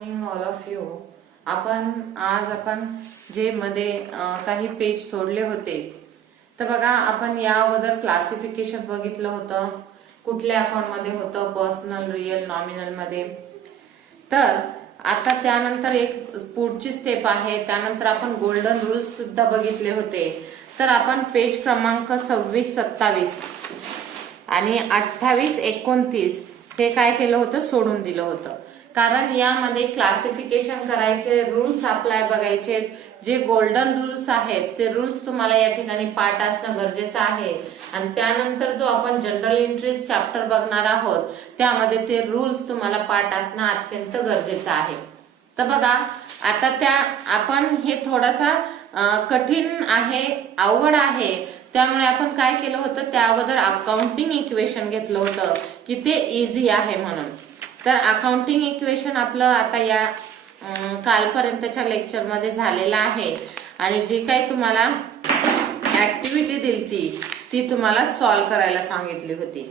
All of you. आज आपण जे मध्ये काही पेज सोडले होते, तर बघा आपण या अगोदर क्लासिफिकेशन बघितलं होतं. कुठल्या अकाउंट मध्ये होतं? पर्सनल, रिअल, नॉमिनल मध्ये. तर आता त्यानंतर एक पुढची स्टेप आहे. त्यानंतर आपण गोल्डन रूल्स सुद्धा बघितले होते. तर आपण पेज क्रमांक 26, 27 आणि 28, 29 हे काय केलं होतं? सोडून दिलं होतं. कारण यामध्ये क्लासिफिकेशन करायचे, रूल्स अप्लाय बघायचे. जे गोल्डन रूल्स आहेत ते रूल्स तुम्हाला या ठिकाणी पाठ असणं गरजेचं आहे. आणि त्यानंतर जो आपण जनरल एंट्री चॅप्टर बघणार आहोत त्यामध्ये ते रूल्स तुम्हाला पाठ असणं अत्यंत गरजेचं आहे. तर बघा आता आपण हे थोडासा कठीण आहे, अवघड आहे. त्यामुळे आपण काय केलं होतं, त्या अगोदर अकाउंटिंग इक्वेशन घेतलं होतं की ते इझी आहे म्हणून. तर अकाउंटिंग इक्वेशन आपलं आता या कालपर्यंतच्या लेक्चरमध्ये झालेलं आहे. आणि जी काही तुम्हाला ऍक्टिव्हिटी दिली ती तुम्हाला सॉल्व्ह करायला सांगितली होती.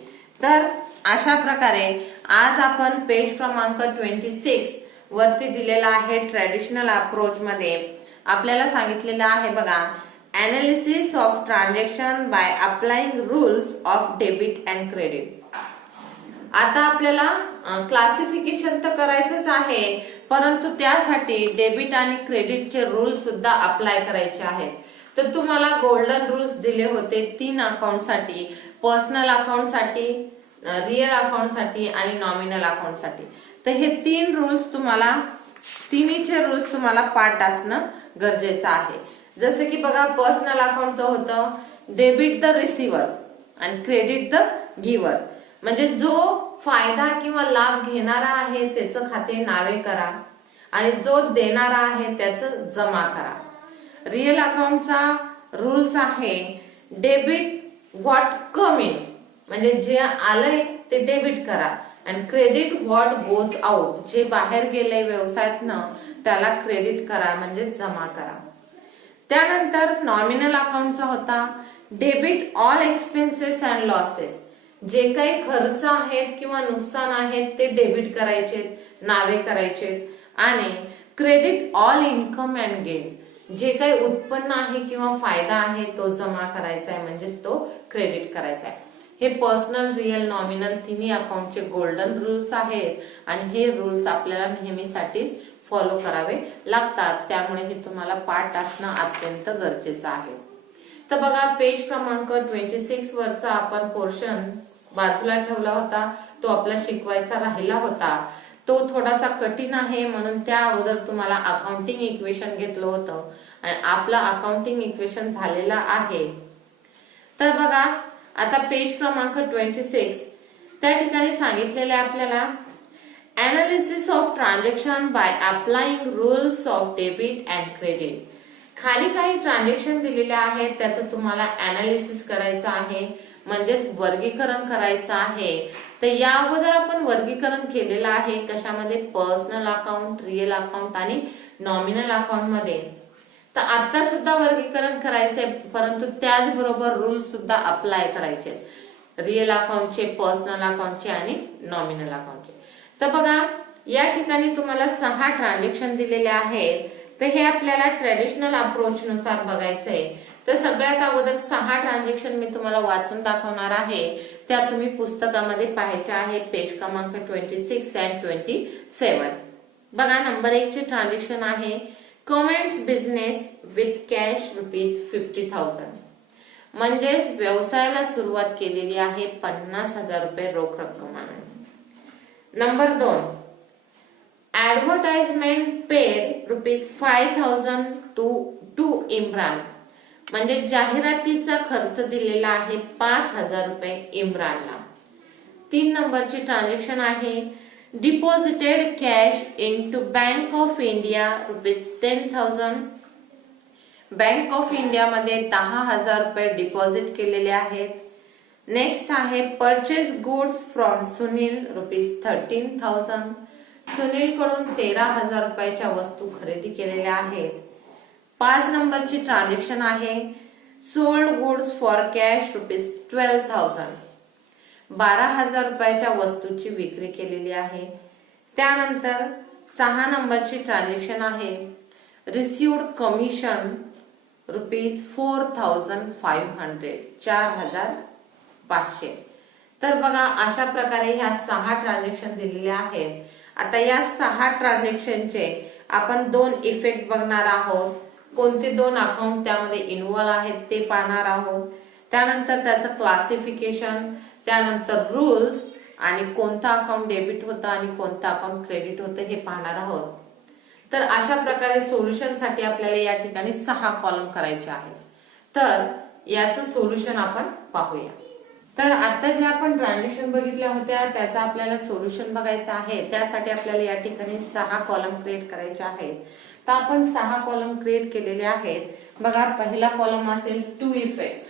तर अशा प्रकारे आज आपण पेज क्रमांक 26 वरती दिलेला आहे. ट्रॅडिशनल अप्रोच मध्ये आपल्याला सांगितलेलं आहे बघा, analysis of transaction by applying rules of debit and credit. आता आपल्याला क्लासिफिकेशन तर करायचंच आहे, परंतु त्यासाठी डेबिट आणि क्रेडिटचे रूल्स सुद्धा अप्लाय करायचे आहेत. तर तुम्हाला गोल्डन रूल्स दिले होते 3 अकाउंटसाठी: पर्सनल अकाउंटसाठी, रिअल अकाउंटसाठी आणि नॉमिनल अकाउंटसाठी. तर हे 3 रूल्स तुम्हाला, तिन्हीचे रूल्स तुम्हाला पाठ असणं गरजेचं आहे. जसे की बघा, पर्सनल अकाउंटचं होतं डेबिट द रिसिव्हर आणि क्रेडिट द गिव्हर. म्हणजे जो फायदा किंवा लाभ घेणारा आहे त्याचं खाते नावे करा आणि जो देणारा आहे त्याचं जमा करा. रिअल अकाउंटचा रूल्स आहे डेबिट व्हॉट कम इन, म्हणजे जे आलंय ते डेबिट करा. आणि क्रेडिट व्हॉट गोज आउट, जे बाहेर गेलंय व्यवसायातनं त्याला क्रेडिट करा म्हणजे जमा करा. त्यानंतर नॉमिनल अकाउंटचा होता debit all expenses and losses, जे काही खर्च आहेत किंवा नुकसान आहेत ते डेबिट करायचे, नावे करायचे. आणि credit all income and gain, जे काही उत्पन्न आहे किंवा फायदा आहे तो जमा करायचा आहे, म्हणजेच तो क्रेडिट करायचा आहे. हे पर्सनल, रिअल, नॉमिनल तिन्ही अकाउंटचे गोल्डन रूल्स आहेत आणि हे रूल्स आपल्याला नेहमीसाठी फॉलो करावे लागतात. त्यामुळे हे तुम्हाला पाठ असणं अत्यंत गरजेचं आहे. तर बघा, पेज क्रमांक 26 वरचा आपण पोर्शन बाजूला ठेवला होता. तो आपला शिकवायचा राहिला होता. तो थोडासा कठीण आहे म्हणून त्या अगोदर तुम्हाला अकाउंटिंग इक्वेशन घेतलं होतं आणि आपलं अकाउंटिंग इक्वेशन झालेलं आहे. तर बघा आता पेज क्रमांक 26 त्या ठिकाणी सांगितलेलं आहे आपल्याला analysis of transaction by applying rules of debit and credit. खाली काही ट्रान्झॅक्शन दिलेले आहेत, त्याचं तुम्हाला अनालिसिस करायचं आहे, म्हणजेच वर्गीकरण करायचं आहे. तर या अगोदर आपण वर्गीकरण केलेलं आहे कशामध्ये? पर्सनल अकाउंट, रिअल अकाउंट आणि नॉमिनल अकाउंट मध्ये. तर आता सुद्धा वर्गीकरण करायचंय, परंतु त्याचबरोबर रूल सुद्धा अप्लाय करायचे रिअल अकाउंटचे, पर्सनल अकाउंटचे आणि नॉमिनल अकाउंटचे. तर बघा या ठिकाणी तुम्हाला 6 ट्रान्झॅक्शन दिलेले आहेत. तर हे आपल्याला ट्रॅडिशनल अप्रोच नुसार बघायचंय. तर सगळ्यात अगोदर 6 ट्रान्झॅक्शन मी तुम्हाला वाचून दाखवणार आहे. त्या तुम्ही पुस्तकामध्ये पाहायच्या आहे, पेज क्रमांक 26 and 27. बघा, नंबर 1 चे ट्रान्झॅक्शन आहे कमेंट्स बिझनेस विथ कॅश ₹50,000. म्हणजेच व्यवसायाला सुरुवात केलेली आहे 50,000 रुपये रोख रक्कम आणून. Number 2, advertisement paid ₹5,000 to Imran. म्हणजे जाहिरातीचा खर्च दिलेला आहे 5,000 रुपये इम्रानला. 3 नंबरची ट्रान्झॅक्शन आहे deposited cash into bank of India ₹10,000. Bank of India मध्ये 10,000 रुपये डिपॉझिट केलेले आहेत. नेक्स्ट आहे purchase goods from Sunil ₹13,000. Sunil कडून 13,000 रुपयाच्या वस्तू खरेदी केलेल्या आहेत. 5 नंबरची ट्रान्झॅक्शन आहे सोल्ड गुड्स फॉर कॅश ₹12,000. 12,000 रुपयाच्या वस्तूची विक्री केलेली आहे. त्यानंतर 6 नंबरची ट्रान्झॅक्शन आहे, रिसिव्ड कमिशन ₹4500 4,500. तर बघा अशा प्रकारे ह्या 6 ट्रान्झॅक्शन दिलेल्या आहेत. आता या 6 ट्रान्झॅक्शनचे आपण 2 इफेक्ट बघणार आहोत. कोणते 2 अकाउंट त्यामध्ये इन्व्हॉल्व आहेत ते पाहणार आहोत. त्यानंतर त्याचं क्लासिफिकेशन, त्यानंतर रूल्स आणि कोणतं अकाउंट डेबिट होतं आणि कोणतं अकाउंट क्रेडिट होतं हे पाहणार आहोत. तर अशा प्रकारे सोल्युशन साठी आपल्याला या ठिकाणी 6 कॉलम करायचे आहेत. तर याचं सोल्युशन आपण पाहूया. तर आता जे आपण ट्रान्झॅक्शन बघितल्या होत्या त्याचा आपल्याला सोल्युशन बघायचं आहे. त्यासाठी आपल्याला या ठिकाणी 6 कॉलम क्रिएट करायचे आहेत. तर आपण 6 कॉलम क्रिएट केलेले आहेत. बघा पहिला कॉलम असेल टू इफेक्ट.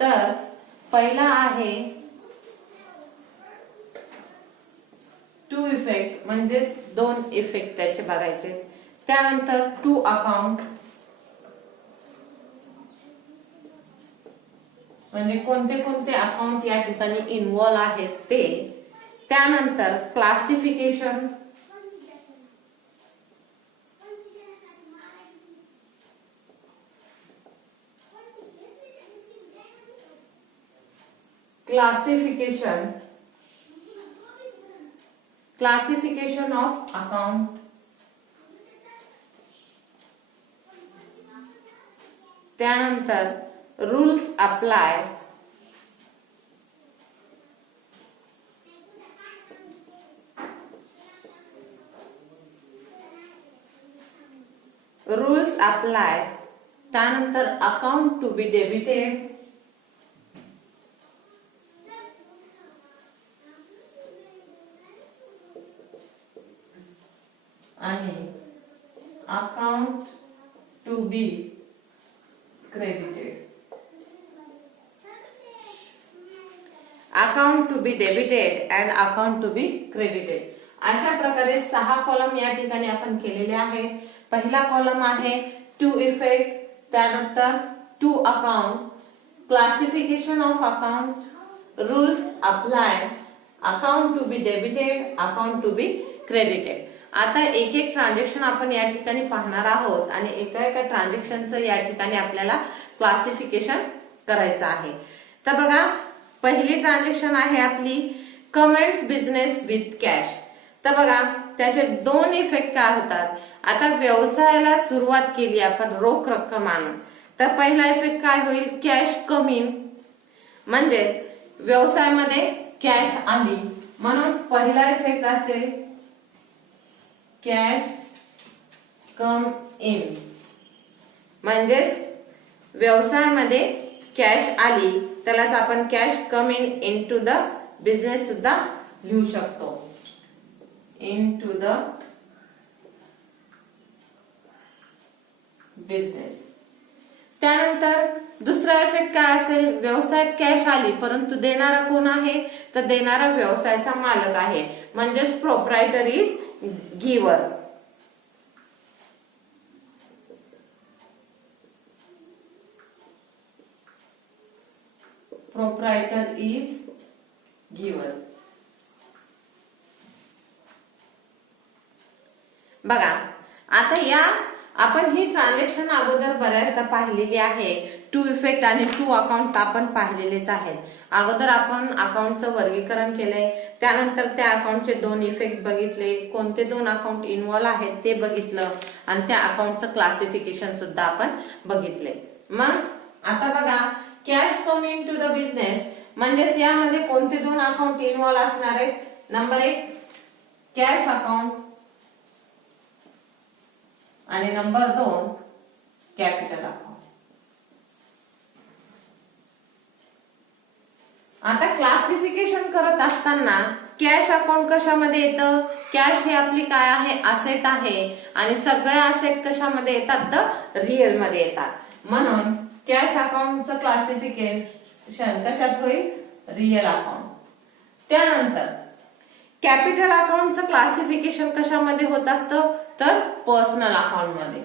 तर पहिला आहे टू इफेक्ट म्हणजेच 2 इफेक्ट त्याचे बघायचे. त्यानंतर टू अकाउंट म्हणजे कोणते कोणते अकाउंट या ठिकाणी इन्व्हॉल्व आहेत ते. त्यानंतर क्लासिफिकेशन, क्लासिफिकेशन ऑफ अकाउंट, त्यानंतर रूल्स अप्लाय, त्यानंतर अकाउंट टू बी डेबिटेड, आणि account to be credited. Account to be debited and account to be credited. अशा प्रकारे 6 कॉलम या ठिकाणी आपण केलेले आहेत. पहिला कॉलम आहे टू इफेक्ट, त्यानंतर two account, classification of account, rules apply, account to be debited, account to be credited. आता एक एक ट्रान्झॅक्शन आपण या ठिकाणी पाहणार आहोत आणि एका एका ट्रान्झॅक्शनचं या ठिकाणी आपल्याला क्लासिफिकेशन करायचं आहे. तर बघा पहिली ट्रान्झॅक्शन आहे आपली कमेंट्स बिझनेस विथ कॅश. तर बघा त्याचे 2 इफेक्ट काय होतात. आता व्यवसायाला सुरुवात केली आपण रोख रक्कम आणून, तर पहिला इफेक्ट काय होईल, कॅश कमी, म्हणजेच व्यवसायामध्ये कॅश आली म्हणून पहिला इफेक्ट असेल कॅश कम इन, म्हणजेच व्यवसायामध्ये कॅश आली त्यालाच आपण cash come in into the business सुद्धा लिहू शकतो. Into the business. त्यानंतर दुसरा इफेक्ट काय असेल, व्यवसायात कॅश आली परंतु देणारा कोण आहे, तर देणारा व्यवसायाचा मालक आहे, म्हणजेच प्रोप्रायटर इज गिवर. प्रोप्रायटर इज गिवर. बघा आता या आपण ही ट्रान्झॅक्शन अगोदर बऱ्याचदा पाहिलेली आहे. टू इफेक्ट आणि टू अकाउंट आपण पाहिलेलेच आहेत. अगोदर आपण अकाउंटचं वर्गीकरण केलंय, त्यानंतर त्या अकाउंटचे 2 इफेक्ट बघितले, कोणते 2 अकाउंट इन्व्हॉल्व आहेत ते बघितलं आणि त्या अकाउंटचं क्लासिफिकेशन सुद्धा आपण बघितले. मग आता बघा cash come in to the business म्हणजेच यामध्ये कोणते 2 अकाउंट इन्व्हॉल्व असणार आहेत. नंबर 1 कॅश अकाउंट आणि नंबर 2 कॅपिटल अकाउंट. आता क्लासिफिकेशन करत असताना कॅश अकाउंट कशामध्ये येतं, कॅश ही आपली काय आहे, असेट आहे आणि सगळे असेट कशामध्ये येतात, तर रिअल मध्ये येतात. म्हणून कॅश अकाउंटचं क्लासिफिकेशन कशात होईल, रिअल अकाउंट. त्यानंतर कॅपिटल अकाउंटचं क्लासिफिकेशन कशामध्ये होत असतं, तर पर्सनल अकाउंट मध्ये.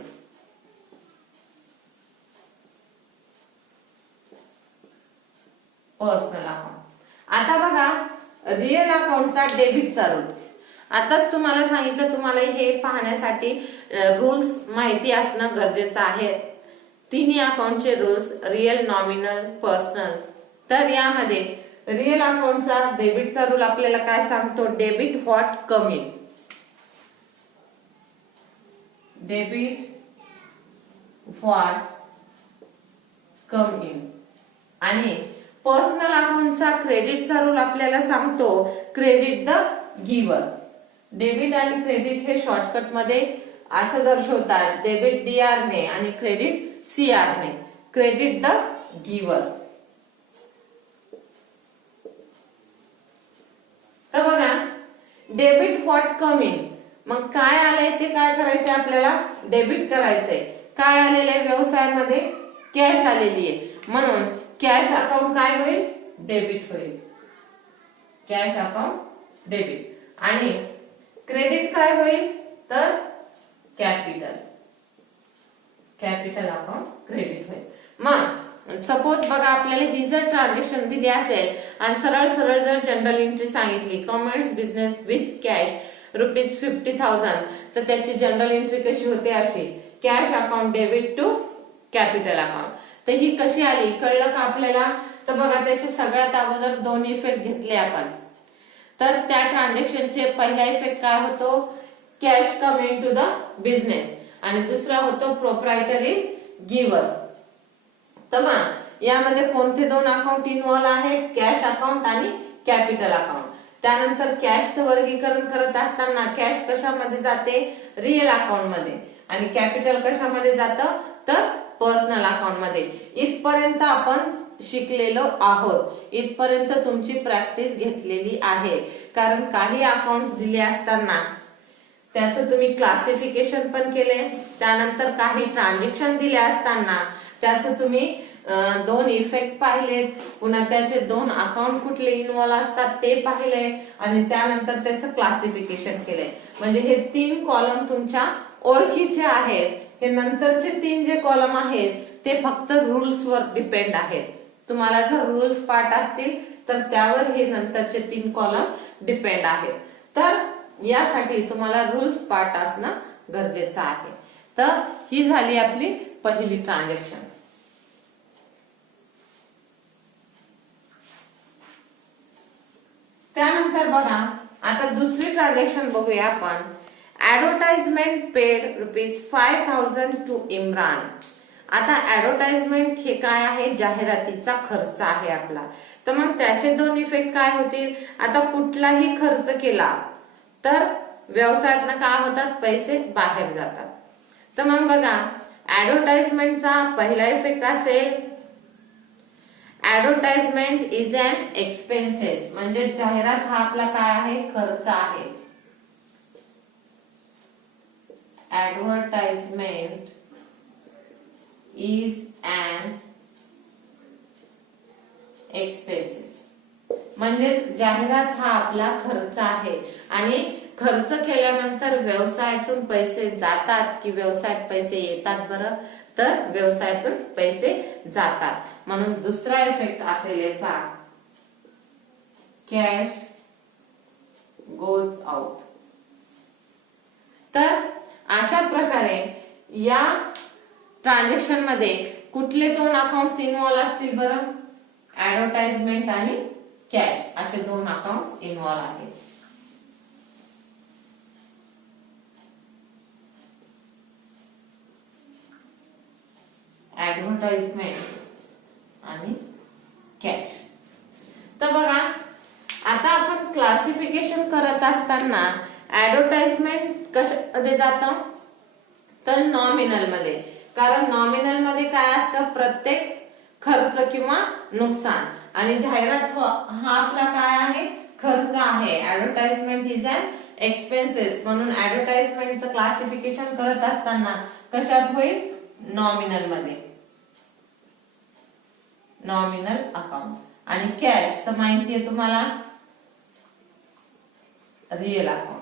Personal account. आता बघा रिअल अकाउंटचा डेबिटचा रूल. आताच तुम्हाला सांगितलं, तुम्हाला हे पाहण्यासाठी रूल्स माहिती असणं गरजेचं आहे. तिन्ही अकाउंटचे रूल्स, रिअल, नॉमिनल, पर्सनल. तर यामध्ये रिअल अकाउंटचा डेबिटचा रूल आपल्याला काय सांगतो, debit what come in. Debit what come in. आणि पर्सनल अकाउंटचा क्रेडिटचा रूल आपल्याला सांगतो, क्रेडिट द गिव्हर. डेबिट आणि क्रेडिट हे शॉर्टकट मध्ये असं दर्शवतात, डेबिट DR ने आणि क्रेडिट CR ने. Credit the giver. तर बघा, डेबिट व्हॉट कम इन. मग काय आलंय ते काय करायचंय आपल्याला, डेबिट करायचंय. काय आलेलं आहे व्यवसायामध्ये, कॅश आलेली आहे, म्हणून कॅश अकाउंट काय होईल, डेबिट होईल. Cash account debit. आणि क्रेडिट काय होईल, तर कॅपिटल. कॅपिटल अकाउंट क्रेडिट होईल. मग सपोज बघा, आपल्याला ही जर ट्रान्झॅक्शन दिली असेल आणि सरळ सरळ जर जनरल एंट्री सांगितली, कॉमर्स बिझनेस विथ कॅश ₹50,000, तर त्याची जनरल एंट्री कशी होते, अशी, cash account debit to capital account. तर ही कशी आली, कळलं का आपल्याला. तर बघा, त्याचे सगळ्यात अगोदर दोन इफेक्ट घेतले आपण. तर त्या ट्रान्झॅक्शनचे पहिला इफेक्ट काय होतो, cash coming to the business, आणि दुसरा होतो प्रोप्रायटर इज गिव्हर. तर मग यामध्ये कोणते दोन अकाउंट इन्व्हॉल्व आहेत, कॅश अकाउंट आणि कॅपिटल अकाउंट. त्यानंतर कॅशचं वर्गीकरण करत असताना कॅश कशामध्ये जाते, रिअल अकाउंट मध्ये, आणि कॅपिटल कशामध्ये जातं, तर पर्सनल अकाउंट मध्ये. इथपर्यंत आपण शिकलेलो आहोत, इथपर्यंत तुमची प्रॅक्टिस घेतलेली आहे. कारण काही अकाउंट्स दिले असताना त्याचं तुम्ही क्लासिफिकेशन पण केले, त्यानंतर काही ट्रान्झॅक्शन दिले असताना त्याचं तुम्ही दोन इफेक्ट पाहिलेत, पुन्हा त्याचे दोन अकाउंट कुठले इन्व्हॉल्व असतात ते पाहिले, आणि त्यानंतर त्याचं क्लासिफिकेशन केलंय. म्हणजे हे 3 कॉलम तुमच्या ओळखीचे आहेत. हे नंतरचे 3 जे कॉलम आहेत ते फक्त रूल्स वर डिपेंड आहेत. तुम्हाला जर रूल्स पाठ असतील तर त्यावर हे नंतरचे 3 कॉलम डिपेंड आहेत. तर यासाठी तुम्हाला रूल्स पाठ असणं गरजेचं आहे. तर ही झाली आपली पहिली ट्रान्झॅक्शन. त्यानंतर बघा, आता दुसरी ट्रान्झॅक्शन बघूया आपण. Advertisement paid ₹5,000 to Imran. आता ऍडव्हर्टाइजमेंट हे काय आहे, जाहिरातीचा खर्च आहे आपला. तर मग त्याचे दोन इफेक्ट काय होतील, आता कुठलाही खर्च केला तर व्यवसायातनं काय होतात, पैसे बाहेर जातात. तर मग बघा, ऍडव्हर्टाइजमेंटचा पहिला इफेक्ट असेल, ऍडव्हर्टाइजमेंट इज अन एक्सपेन्सेस. म्हणजे जाहिरात हा आपला काय आहे, खर्च आहे. Advertisement is an expenses. म्हणजे जाहिरात हा आपला खर्च आहे, आणि खर्च केल्यानंतर व्यवसायातून पैसे जातात की व्यवसायात पैसे येतात, बरं, तर व्यवसायातून पैसे जातात. म्हणून दुसरा इफेक्ट असेल याचा, कॅश गोज आउट. तर अशा प्रकारे या ट्रान्झॅक्शन मध्ये कुठले दोन अकाउंट्स इन्व्हॉल्व असतील, बरं, ऍडव्हर्टाइजमेंट आणि कॅश असे दोन अकाउंट्स इन्व्हॉल्व आहेत. ऍडव्हर्टाइजमेंट आणि कॅश. तर बघा, आता आपण क्लासिफिकेशन करत असताना ऍडव्हर्टाइजमेंट कशामध्ये जातं, तर नॉमिनल मध्ये. कारण नॉमिनल मध्ये काय असतं, प्रत्येक खर्च किंवा नुकसान, आणि जाहिरात हा आपला काय आहे, खर्च आहे. ऍडव्हर्टाइजमेंट इज अन एक्सपेन्सेस, म्हणून ऍडव्हर्टाइजमेंटचं क्लासिफिकेशन करत असताना कशात होईल, नॉमिनल मध्ये, नॉमिनल अकाउंट. आणि कॅश तर माहिती आहे तुम्हाला, रिअल अकाउंट.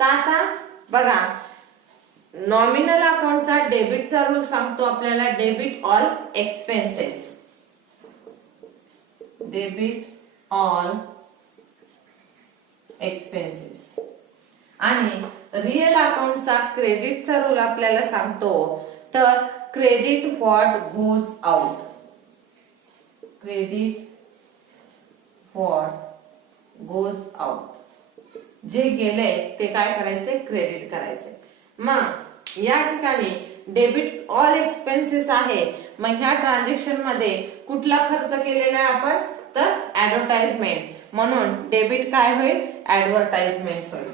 तर आता बघा, नॉमिनल अकाउंटचा डेबिटचा रूल सांगतो आपल्याला, debit all expenses. Debit all expenses. आणि रिअल अकाउंटचा क्रेडिटचा रोल आपल्याला सांगतो, तर credit what goes out. Credit what goes out. जे गेले ते काय करायचे, क्रेडिट करायचे. मग या ठिकाणी डेबिट ऑल एक्सपेन्सेस आहे. मग ह्या ट्रान्झॅक्शन मध्ये कुठला खर्च केलेला आहे आपण, तर ऍडव्हर्टाइजमेंट. म्हणून डेबिट काय होईल, ऍडव्हर्टाइजमेंट होईल.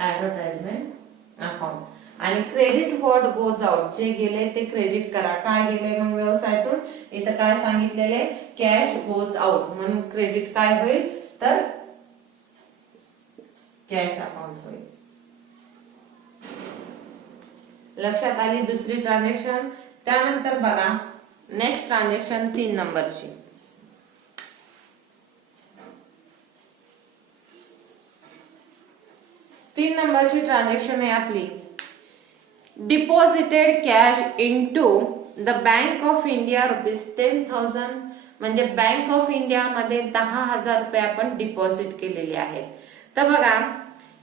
Advertisement account. आणि क्रेडिट व्हॉट गोज आउट, जे गेले ते क्रेडिट करा. काय गेले मग व्यवसायातून, इथं काय सांगितलेले, कॅश गोज आउट. म्हणून क्रेडिट काय होईल, तर कॅश अकाउंट होईल. लक्षात आली दुसरी ट्रान्झॅक्शन. त्यानंतर बघा नेक्स्ट ट्रान्झॅक्शन 3 नंबरची. 3 नंबरची ट्रान्झॅक्शन आहे आपली, deposited cash into the bank of India ₹10,000. म्हणजे बँक ऑफ इंडिया मध्ये 10,000 रुपये आपण डिपॉझिट केलेले आहेत. तर बघा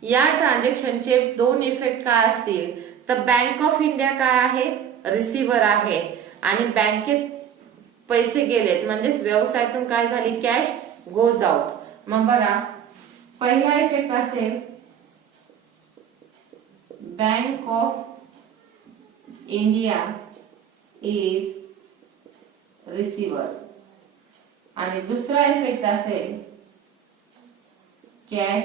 या ट्रान्झॅक्शनचे 2 इफेक्ट काय असतील, तर बँक ऑफ इंडिया काय आहे, रिसिव्हर आहे. आणि बँकेत पैसे गेलेत म्हणजेच व्यवसायातून काय झाली, कॅश गोज आउट. मग बघा पहिला इफेक्ट असेल bank of India is receiver. आणि दुसरा इफेक्ट असेल कॅश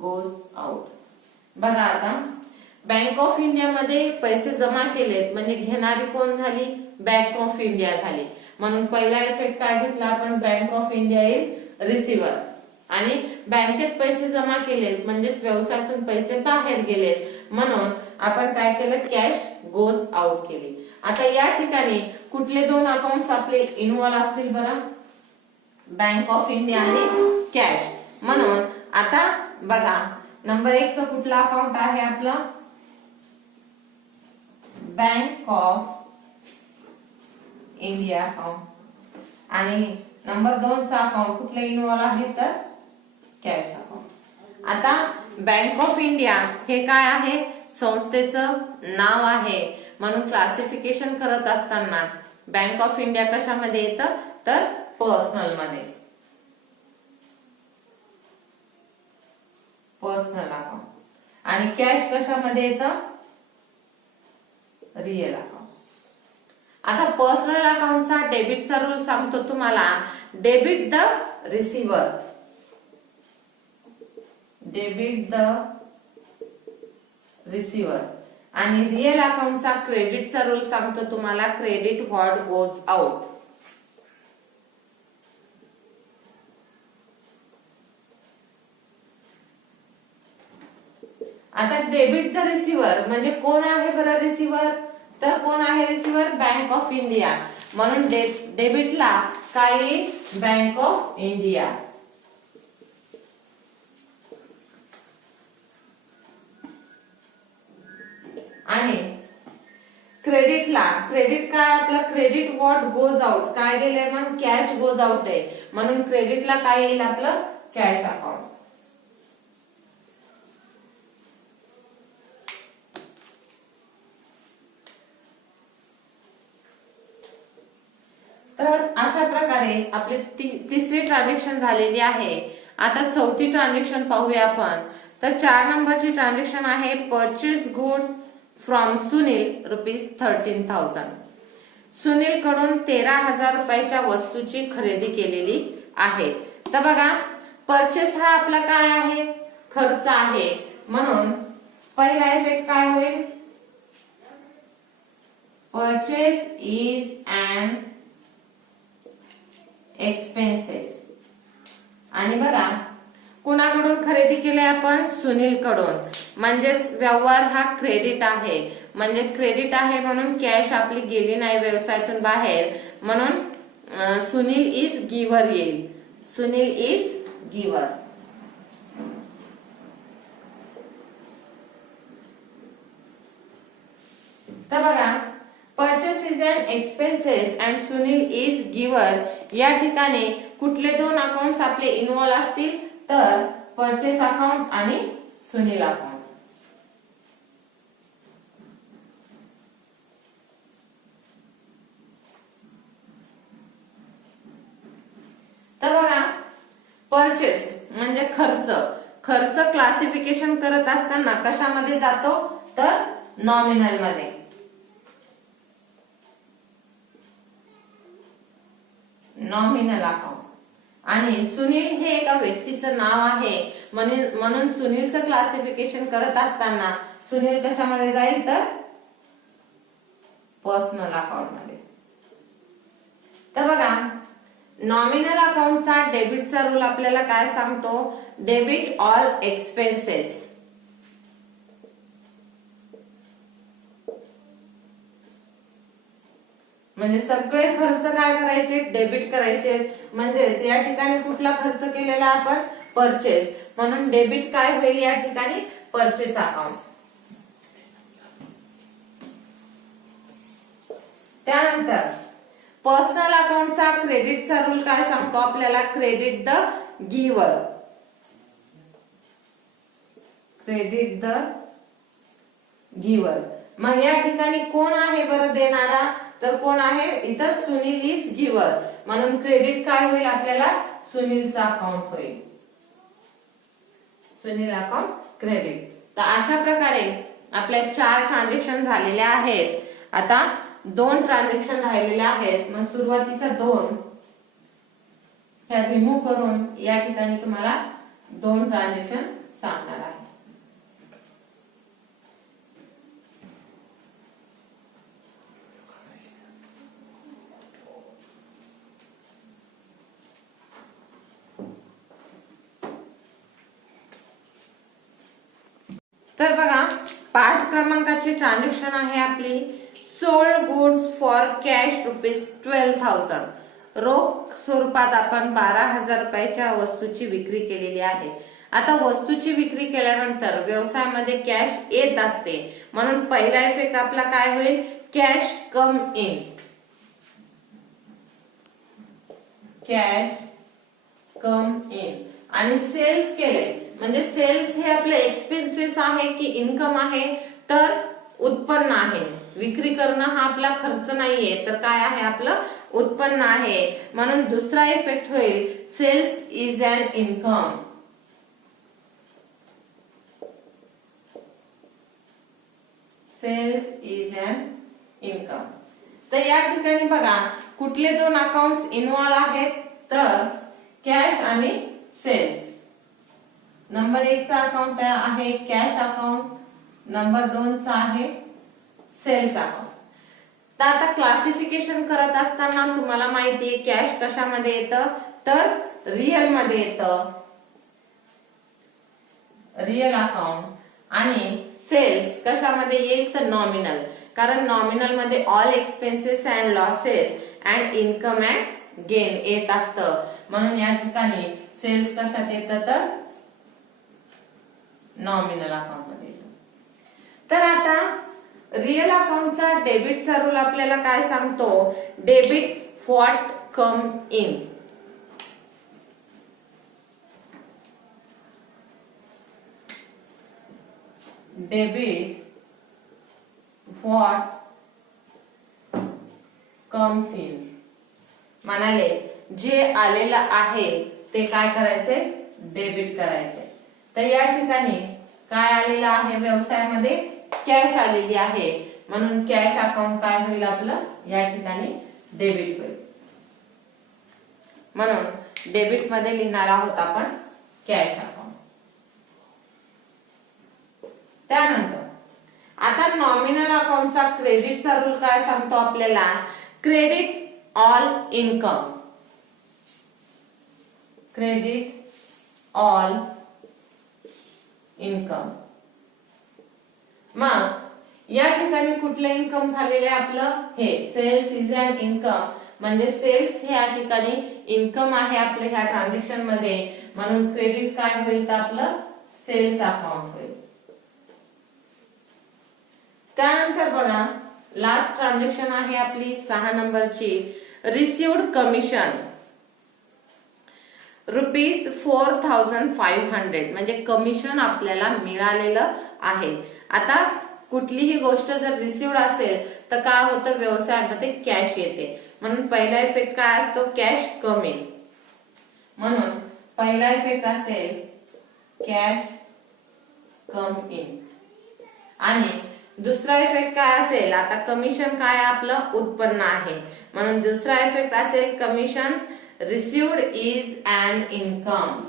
गोज आउट. बघा आता बँक ऑफ इंडिया मध्ये पैसे जमा केलेत म्हणजे घेणारी कोण झाली, बँक ऑफ इंडिया झाली. म्हणून पहिला इफेक्ट काय घेतला आपण, bank of India is receiver. आणि बँकेत पैसे जमा केलेत म्हणजेच व्यवसायातून पैसे बाहेर गेलेत म्हणून आपण काय केलं, कॅश गोज आउट केली. आता या ठिकाणी कुठले 2 अकाउंट्स आपले इन्व्हॉल्व असतील बरं, बँक ऑफ इंडिया आणि कॅश. म्हणून आता बघा नंबर 1 चा कुठला अकाउंट आहे आपला, बँक ऑफ इंडिया अकाउंट. आणि नंबर 2 चा अकाउंट कुठला इन्व्हॉल्व आहे, तर कॅश अकाउंट. आता बँक ऑफ इंडिया हे काय आहे, संस्थेचं नाव आहे. म्हणून क्लासिफिकेशन करत असताना बँक ऑफ इंडिया कशामध्ये येतं, तर पर्सनल मध्ये, पर्सनल अकाउंट. आणि कॅश कशामध्ये येतं, रिअल अकाउंट. आता पर्सनल अकाउंटचा डेबिटचा रूल सांगतो तुम्हाला, debit the receiver, debit the receiver. आणि रिअल अकाउंटचा क्रेडिटचा रूल सांगतो तुम्हाला, क्रेडिट व्हॉट गोज आउट. आता डेबिट द रिसिव्हर म्हणजे कोण आहे बरं रिसिव्हर, तर कोण आहे रिसिव्हर, बँक ऑफ इंडिया. म्हणून डेबिटला काय, बँक ऑफ इंडिया. आणि क्रेडिटला, क्रेडिट काय आपलं, क्रेडिट व्हॉट गोज आउट. काय गेलंय मग, कॅश गोज आउट आहे. म्हणून क्रेडिटला काय येईल आपलं, कॅश अकाउंट. तर अशा प्रकारे आपली तिसरी ट्रान्झॅक्शन झालेली आहे. आता चौथी ट्रान्झॅक्शन पाहूया आपण. तर 4 नंबरची ट्रान्झॅक्शन आहे, purchase goods from Sunil ₹13,000. Sunil कडून 13,000 रुपयाच्या वस्तूची खरेदी केलेली आहे. तर बघा परचेस हा आपला काय आहे, खर्च आहे. म्हणून पहिला इफेक्ट काय होईल, परचेस इज अन एक्सपेन्सेस. आणि बघा कुणाकडून खरेदी केली आपण, सुनील कडून. म्हणजेच व्यवहार हा क्रेडिट आहे. म्हणजे क्रेडिट आहे म्हणून कॅश आपली गेली नाही व्यवसायातून बाहेर. म्हणून सुनील इज गिव्हर येईल, सुनील इज गिव्हर. तर बघा purchase is an expenses and Sunil is giver, या ठिकाणी कुठले दोन अकाउंट्स आपले इन्व्हॉल्व असतील तर परचेस अकाउंट आणि सुनील अकाउंट. तर बघा परचेस म्हणजे खर्च. खर्च क्लासिफिकेशन करत असताना कशामध्ये जातो तर नॉमिनल मध्ये. Nominal account. आणि सुनील हे एका व्यक्तीचं नाव आहे म्हणून सुनीलचं क्लासिफिकेशन करत असताना सुनील कशामध्ये जाईल तर पर्सनल अकाउंट मध्ये. तर बघा नॉमिनल अकाउंटचा डेबिटचा रूल आपल्याला काय सांगतो, डेबिट ऑल एक्सपेन्सेस. म्हणजे सगळे खर्च काय करायचे डेबिट करायचे. म्हणजेच या ठिकाणी कुठला खर्च केलेला आपण परचेस, म्हणून डेबिट काय होईल या ठिकाणी परचेस अकाउंट. त्यानंतर पर्सनल अकाउंटचा क्रेडिटचा रूल काय सांगतो आपल्याला, credit the giver. Credit the giver. मग या ठिकाणी कोण आहे बरं देणारा तर कोण आहे इथं सुनील इज गिव्हर, म्हणून क्रेडिट काय होईल आपल्याला सुनीलचा अकाउंट होईल. Sunil account credit. तर अशा प्रकारे आपल्या 4 ट्रान्झॅक्शन झालेल्या आहेत. आता 2 ट्रान्झॅक्शन राहिलेल्या आहेत. मग सुरुवातीच्या 2 ह्या रिमूव्ह करून या ठिकाणी तुम्हाला 2 ट्रान्झॅक्शन सांगणार आहे. तर बघा 5 क्रमांकाची ट्रान्झॅक्शन आहे आपली. Sold goods for cash ₹12,000. रोख स्वरूपात आपण 12,000 रुपयाच्या वस्तूची विक्री केलेली आहे. आता वस्तूची विक्री केल्यानंतर व्यवसायामध्ये कॅश येत असते, म्हणून पहिला इफेक्ट आपला काय होईल cash come in. Cash come in. आणि सेल्स केले म्हणजे सेल्स हे आपले एक्सपेन्सेस आहे की इन्कम आहे तर उत्पन्न आहे. विक्री करणं हा आपला खर्च नाहीये तर काय आहे आपलं उत्पन्न आहे. म्हणून दुसरा इफेक्ट होईल sales is an income. Sales is an income. तर या ठिकाणी बघा कुठले 2 अकाउंट्स इन्व्हॉल्व आहेत तर कॅश आणि सेल्स. नंबर 1 चा अकाउंट आहे कॅश अकाउंट, नंबर 2 चा आहे सेल्स अकाउंट. तर आता क्लासिफिकेशन करत असताना तुम्हाला माहिती आहे कॅश कशामध्ये येतं तर रिअल मध्ये येतं, रिअल अकाउंट. आणि सेल्स कशामध्ये येईल तर नॉमिनल, कारण नॉमिनल मध्ये all expenses and losses and income and gain येत असतं. म्हणून या ठिकाणी सेल्स कशात येतं तर नॉमिनल अकाउंट मध्ये येतं. तर आता रिअल अकाउंटचा डेबिटचा रूल आपल्याला काय सांगतो, debit what come in. Debit what comes in. म्हणाले जे आलेलं आहे ते काय करायचे डेबिट करायचे. तर या ठिकाणी काय आलेलं आहे व्यवसायामध्ये कॅश आलेली आहे म्हणून कॅश अकाउंट काय होईल आपलं या ठिकाणी डेबिट होईल. म्हणून डेबिट मध्ये लिहिणार आहोत आपण कॅश अकाउंट. त्यानंतर आता नॉमिनल अकाउंटचा क्रेडिटचा रूल काय सांगतो आपल्याला, credit all income. Credit all income. मग या ठिकाणी कुठलं इन्कम झालेलं आहे आपलं हे सेल्स इज अन इन्कम. म्हणजे सेल्स हे या ठिकाणी इन्कम आहे आपल्या ह्या ट्रान्झॅक्शन मध्ये, म्हणून क्रेडिट काय होईल तर आपलं सेल्स अकाउंट होईल. त्यानंतर बघा लास्ट ट्रान्झॅक्शन आहे आपली 6 नंबरची, रिसिव्ड कमिशन ₹4,500 म्हणजे कमिशन आपल्याला मिळालेलं आहे. आता कुठलीही गोष्ट जर रिसिव्ड असेल तर काय होतं, व्यवसायामध्ये कॅश येते. म्हणून पहिला इफेक्ट काय असतो, कॅश कम इन. म्हणून पहिला इफेक्ट असेल कॅश कम इन. आणि दुसरा इफेक्ट काय असेल, आता कमिशन काय आपलं उत्पन्न आहे, म्हणून दुसरा इफेक्ट असेल commission received is an income.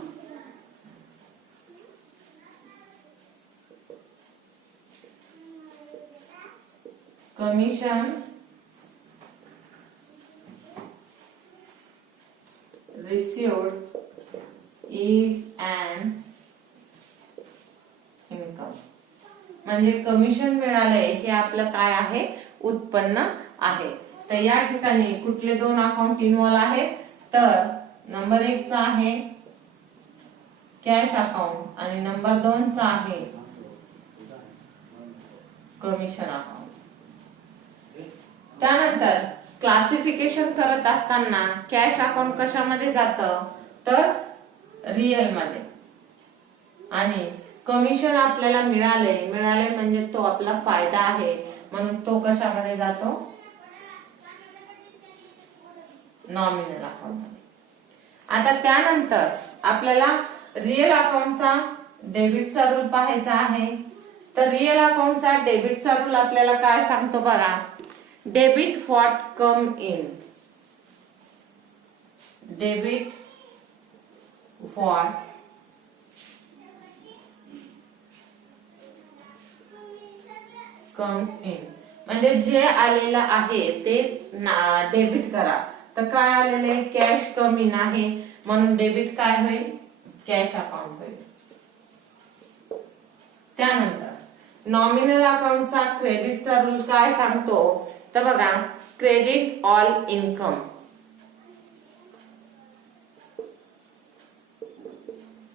Commission received is an income म्हणजे कमिशन मिळालंय हे आपलं काय आहे, उत्पन्न आहे. तर या ठिकाणी कुठले दोन अकाउंट इन्व्हॉल्व आहेत, तर नंबर 1 चा आहे कॅश अकाउंट आणि नंबर 2 चा आहे कमिशन अकाउंट. त्यानंतर क्लासिफिकेशन करत असताना कॅश अकाउंट कशामध्ये जातं, तर रिअल मध्ये. आणि कमिशन आपल्याला मिळाले म्हणजे तो आपला फायदा आहे, म्हणून तो कशामध्ये जातो, नॉमिनल अकाउंट मध्ये. आता त्यानंतर आपल्याला रिअल अकाउंटचा डेबिटचा रूल पाहायचा आहे. तर रिअल अकाउंटचा डेबिटचा रूल आपल्याला काय सांगतो बघा, debit what come in. Debit what comes in म्हणजे जे आलेलं आहे ते डेबिट करा. तर काय आलेलं आहे, कॅश कम इन आहे, म्हणून डेबिट काय होईल, कॅश अकाउंट होईल. त्यानंतर नॉमिनल अकाउंटचा क्रेडिटचा रूल काय सांगतो, तर बघा credit all income.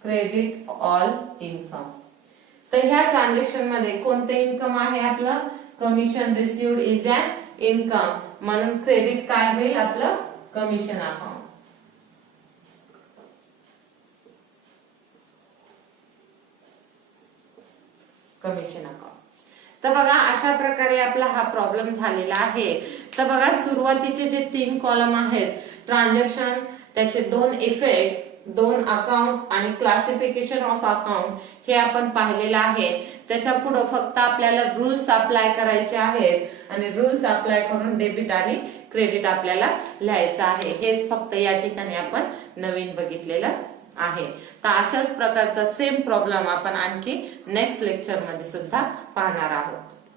Credit all income. तर ह्या ट्रान्झॅक्शन मध्ये कोणते इन्कम आहे आपलं, commission received is an income, म्हणून क्रेडिट काय होईल आपलं, कमिशन अकाउंट. Commission account. तर बघा अशा प्रकारे आपला हा प्रॉब्लेम झालेला आहे. तर बघा सुरुवातीचे जे 3 कॉलम आहेत, ट्रान्झॅक्शन, त्याचे 2 इफेक्ट, 2 अकाउंट आणि क्लासिफिकेशन ऑफ अकाउंट हे आपण पाहिलेलं आहे. त्याच्या पुढे फक्त आपल्याला रूल्स अप्लाय करायचे आहेत आणि रूल्स अप्लाय करून डेबिट आणि क्रेडिट आपल्याला लिहायचं आहे. हेच फक्त या ठिकाणी आपण नवीन बघितलेलं आहे. तर अशाच प्रकारचा सेम प्रॉब्लेम आपण आणखी नेक्स्ट लेक्चर मध्ये सुद्धा पाहणार आहोत.